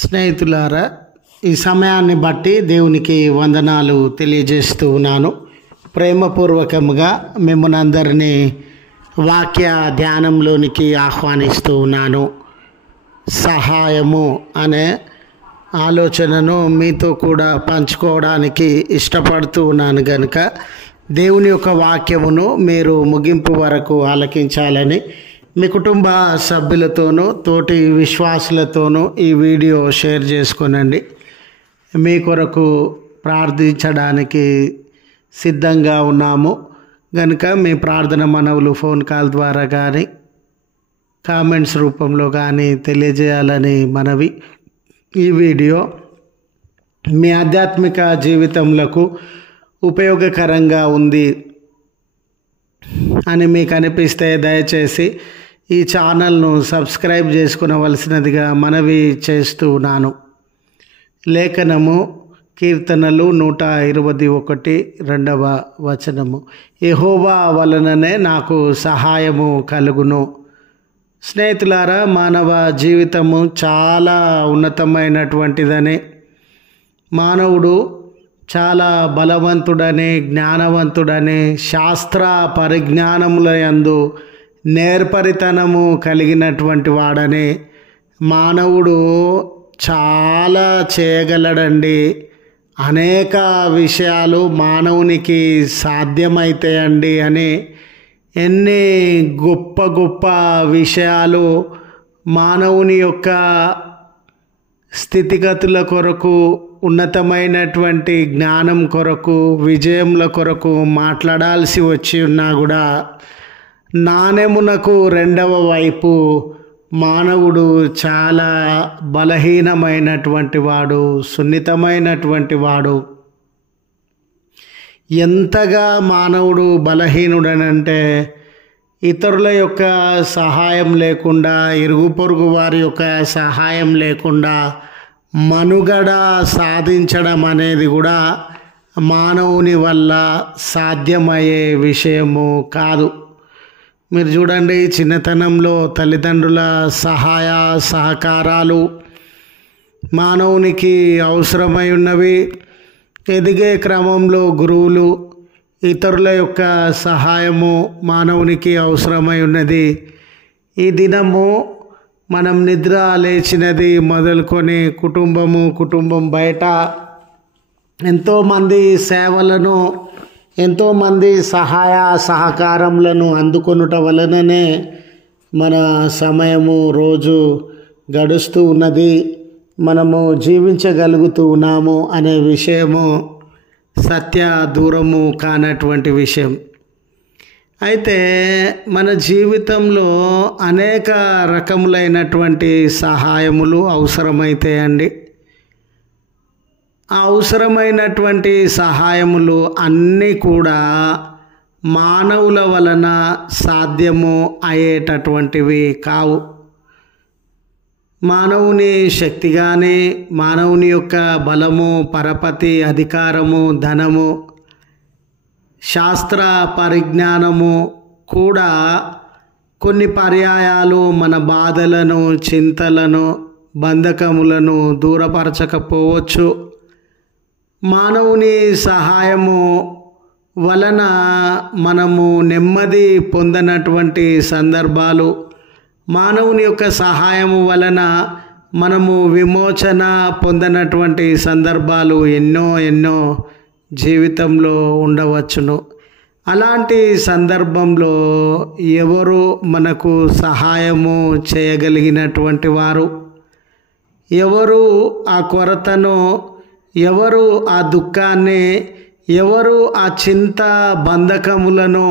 స్నేహితులారా, ఈ సమయాన్ని బట్టి దేవునికి వందనాలు తెలియజేస్తూ ఉన్నాను. ప్రేమపూర్వకంగా మిమ్మల్ని అందరినీ వాక్య ధ్యానంలోనికి ఆహ్వానిస్తూ ఉన్నాను. సహాయము అనే ఆలోచనను మీతో కూడా పంచుకోవడానికి ఇష్టపడుతూ ఉన్నాను కనుక దేవుని యొక్క వాక్యమును మీరు ముగింపు వరకు ఆలకించాలని మీ కుటుంబ సభ్యులతోనూ తోటి విశ్వాసులతోనూ ఈ వీడియో షేర్ చేసుకోనండి. మీ కొరకు ప్రార్థించడానికి సిద్ధంగా ఉన్నాము కనుక మీ ప్రార్థన మనవులు ఫోన్ కాల్ ద్వారా కానీ కామెంట్స్ రూపంలో కానీ తెలియజేయాలని మనవి. ఈ వీడియో మీ ఆధ్యాత్మిక జీవితంలో ఉపయోగకరంగా ఉంది అని మీకు అనిపిస్తే దయచేసి ఈ ఛానల్ను సబ్స్క్రైబ్ చేసుకునవలసినదిగా మనవి చేస్తూ ఉన్నాను. లేఖనము కీర్తనలు 121 వచనము. యెహోవా వలననే నాకు సహాయము కలుగును. స్నేహితులారా, మానవ జీవితము చాలా ఉన్నతమైనటువంటిదని, మానవుడు చాలా బలవంతుడని, జ్ఞానవంతుడని, శాస్త్ర పరిజ్ఞానముల యందు నేర్పరితనము కలిగినటువంటి వాడని, మానవుడు చాలా చేయగలడండి. అనేక విషయాలు మానవునికి సాధ్యమవుతాయండి అని ఎన్ని గొప్ప గొప్ప విషయాలు మానవుని యొక్క స్థితిగతుల కొరకు, ఉన్నతమైనటువంటి జ్ఞానం కొరకు, విజయముల కొరకు మాట్లాడాల్సి వచ్చి ఉన్నా కూడా నాణెమునకు రెండవ వైపు మానవుడు చాలా బలహీనమైనటువంటి వాడు, సున్నితమైనటువంటి వాడు. ఎంతగా మానవుడు బలహీనుడనంటే ఇతరుల యొక్క సహాయం లేకుండా, ఇరుగు పొరుగు వారి యొక్క సహాయం లేకుండా మనుగడ సాధించడం అనేది కూడా మానవుని వల్ల సాధ్యమయ్యే విషయము కాదు. మీరు చూడండి, చిన్నతనంలో తల్లిదండ్రుల సహాయ సహకారాలు మానవునికి అవసరమై ఉన్నవి. ఎదిగే క్రమంలో గురువులు, ఇతరుల యొక్క సహాయము మానవునికి అవసరమై ఉన్నది. ఈ దినము మనం నిద్ర లేచినది మొదలుకొని కుటుంబం బయట ఎంతోమంది సేవలను, ఎంతోమంది సహాయ సహకారములను అందుకొనుట వలననే మన సమయము రోజు గడుస్తూ ఉన్నది, మనము జీవించగలుగుతూ ఉన్నాము అనే విషయము సత్య దూరము కానటువంటి విషయం. అయితే మన జీవితంలో అనేక రకములైనటువంటి సహాయములు అవసరమైతాయండి. ఆ అవసరమైనటువంటి సహాయములు అన్నీ కూడా మానవుల వలన సాధ్యము అయ్యేటటువంటివి కావు. మానవుని శక్తి కానీ, మానవుని యొక్క బలము, పరపతి, అధికారము, ధనము, శాస్త్ర పరిజ్ఞానము కూడా కొన్ని పర్యాయాలు మన బాధలను, చింతలను, బంధకములను దూరపరచకపోవచ్చు. మానవుని సహాయము వలన మనము నెమ్మది పొందనటువంటి సందర్భాలు, మానవుని యొక్క సహాయము వలన మనము విమోచన పొందనటువంటి సందర్భాలు ఎన్నో జీవితంలో ఉండవచ్చును. అలాంటి సందర్భంలో ఎవరు మనకు సహాయము చేయగలిగినటువంటి వారు, ఎవరు ఆ కొరతను, ఎవరు ఆ దుఃఖాన్ని, ఎవరు ఆ చింత బంధకములను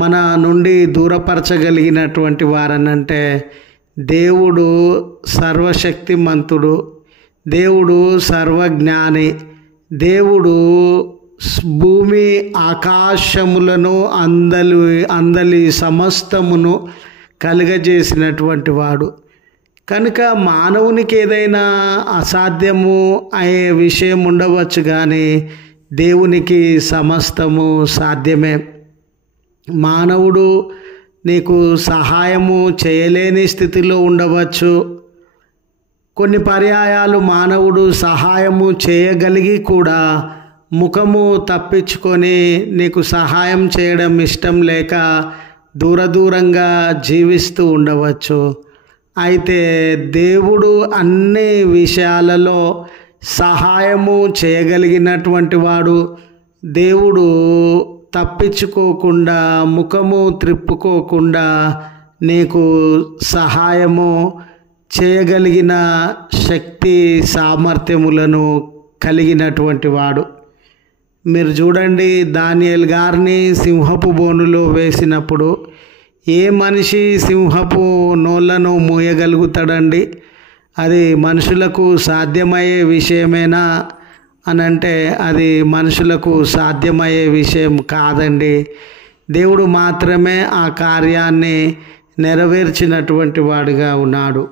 మన నుండి దూరపరచగలిగినటువంటి వారనంటే దేవుడు సర్వశక్తిమంతుడు, దేవుడు సర్వజ్ఞాని, దేవుడు భూమి ఆకాశములను అందలి సమస్తమును కలుగజేసినటువంటి వాడు. కనుక మానవునికి ఏదైనా అసాధ్యము అయ్యే విషయం ఉండవచ్చు, కానీ దేవునికి సమస్తము సాధ్యమే. మానవుడు నీకు సహాయము చేయలేని స్థితిలో ఉండవచ్చు. కొన్ని పర్యాయాలు మానవుడు సహాయము చేయగలిగి కూడా ముఖము తప్పించుకొని నీకు సహాయం చేయడం ఇష్టం లేక దూరంగా జీవిస్తూ ఉండవచ్చు. అయితే దేవుడు అన్ని విషయాలలో సహాయము చేయగలిగినటువంటి వాడు. దేవుడు తప్పించుకోకుండా ముఖము త్రిప్పుకోకుండా నీకు సహాయము చేయగలిగిన శక్తి సామర్థ్యములను కలిగినటువంటి వాడు. మీరు చూడండి, దానియేలు గారిని సింహపు బోనులో వేసినప్పుడు ఏ మనిషి సింహపు నోళ్లను మూయగలుగుతాడండి? అది మనుషులకు సాధ్యమయ్యే విషయమేనా అని అంటే అది మనుషులకు సాధ్యమయ్యే విషయం కాదండి. దేవుడు మాత్రమే ఆ కార్యాన్ని నెరవేర్చినటువంటి వాడుగా ఉన్నాడు.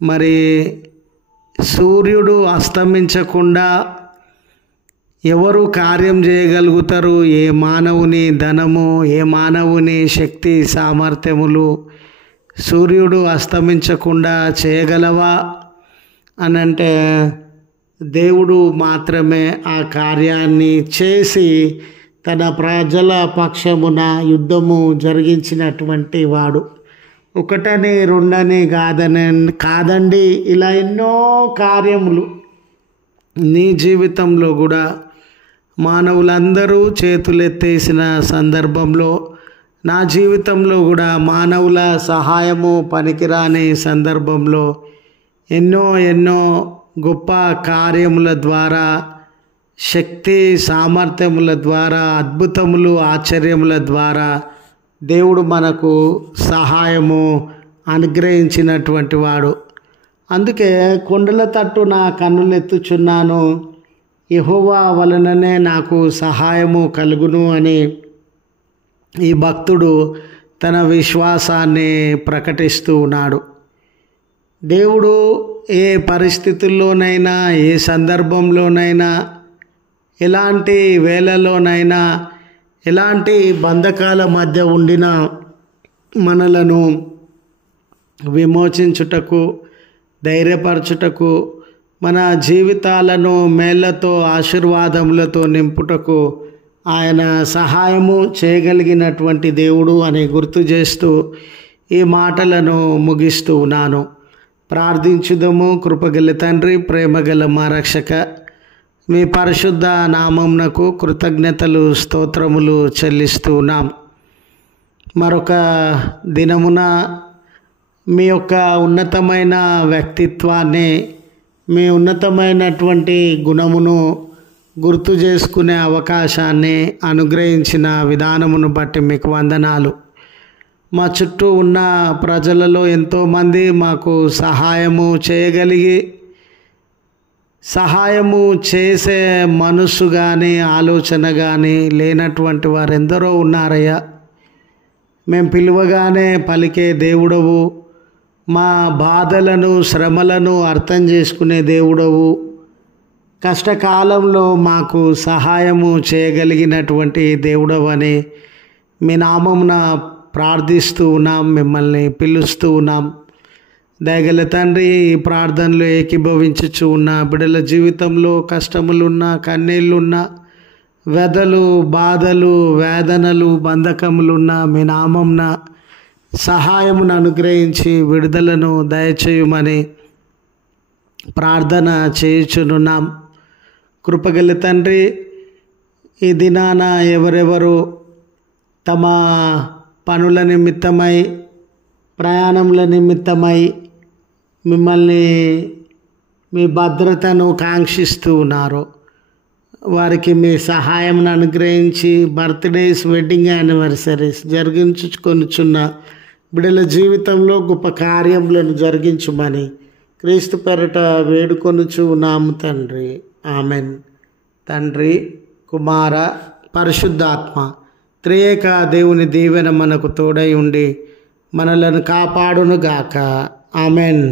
మరి సూర్యుడు అస్తమించకుండా ఎవరు కార్యం చేయగలుగుతారు? ఏ మానవుని ధనము, ఏ మానవుని శక్తి సామర్థ్యములు సూర్యుడు అస్తమించకుండా చేయగలవా అనంటే దేవుడు మాత్రమే ఆ కార్యాన్ని చేసి తన ప్రజల పక్షమున యుద్ధము జరిగించినటువంటి వాడు. ఒకటని రెండని కాదండి, ఇలా ఎన్నో కార్యములు నీ జీవితంలో కూడా మానవులందరూ చేతులెత్తేసిన సందర్భంలో, నా జీవితంలో కూడా మానవుల సహాయము పనికిరాని సందర్భంలో ఎన్నో గొప్ప కార్యముల ద్వారా, శక్తి సామర్థ్యముల ద్వారా, అద్భుతములు ఆశ్చర్యముల ద్వారా దేవుడు మనకు సహాయము అనుగ్రహించినటువంటి వాడు. అందుకే కొండల తట్టు నా కన్నులెత్తుచున్నాను, యెహోవా వలననే నాకు సహాయము కలుగును అని ఈ భక్తుడు తన విశ్వాసాన్ని ప్రకటిస్తూ ఉన్నాడు. దేవుడు ఏ పరిస్థితుల్లోనైనా, ఏ సందర్భంలోనైనా, ఎలాంటి వేళలోనైనా, ఎలాంటి బంధకాల మధ్య ఉండిన మనలను విమోచించుటకు, ధైర్యపరచుటకు, మన జీవితాలను మేళ్లతో ఆశీర్వాదములతో నింపుటకు ఆయన సహాయము చేయగలిగినటువంటి దేవుడు అని గుర్తు చేస్తూ ఈ మాటలను ముగిస్తూ ఉన్నాను. ప్రార్థించుదము. కృపగల తండ్రి, ప్రేమగల మా రక్షక, మీ పరిశుద్ధ నామమునకు కృతజ్ఞతలు స్తోత్రములు చెల్లిస్తూ ఉన్నాం. మరొక దినమున మీ యొక్క ఉన్నతమైన వ్యక్తిత్వాన్ని, మీ ఉన్నతమైనటువంటి గుణమును గుర్తు చేసుకునే అవకాశాన్ని అనుగ్రహించిన విధానమును బట్టి మీకు వందనాలు. మా చుట్టూ ఉన్న ప్రజలలో ఎంతోమంది మాకు సహాయము చేయగలిగి, సహాయము చేసే మనసు కానీ ఆలోచన కానీ లేనటువంటి వారు ఎందరో ఉన్నారయ్యా. మేము పిలువగానే పలికే దేవుడవు, మా బాధలను శ్రమలను అర్థం చేసుకునే దేవుడవు, కష్టకాలంలో మాకు సహాయము చేయగలిగినటువంటి దేవుడవని మీ నామమున ప్రార్థిస్తూ ఉన్నాం, మిమ్మల్ని పిలుస్తూ ఉన్నాం. దయగల తండ్రి, ఈ ప్రార్థనలు ఏకీభవించుచు ఉన్న బిడ్డల జీవితంలో కష్టములున్నా, కన్నీళ్ళున్నా, వ్యధలు, బాధలు, వేదనలు, బంధకములున్న మీ నామమున సహాయమును అనుగ్రహించి విడుదలను దయచేయమని ప్రార్థన చేయుచునున్నాం. కృపగల తండ్రి, ఈ దినాన ఎవరెవరు తమ పనుల నిమిత్తమై, ప్రయాణముల నిమిత్తమై మిమ్మల్ని, మీ భద్రతను కాంక్షిస్తూ ఉన్నారో వారికి మీ సహాయంను అనుగ్రహించి బర్త్డేస్, వెడ్డింగ్ యానివర్సరీస్ జరిగించుకొనుచున్న బిడ్డల జీవితంలో గొప్ప కార్యములను జరిగించుమని క్రీస్తు పేరిట వేడుకొనుచు ఉన్నాము తండ్రి. ఆమెన్. తండ్రి, కుమార, పరిశుద్ధాత్మ త్రియేక దేవుని దీవెన మనకు తోడై ఉండి మనలను కాపాడునుగాక. ఆమెన్.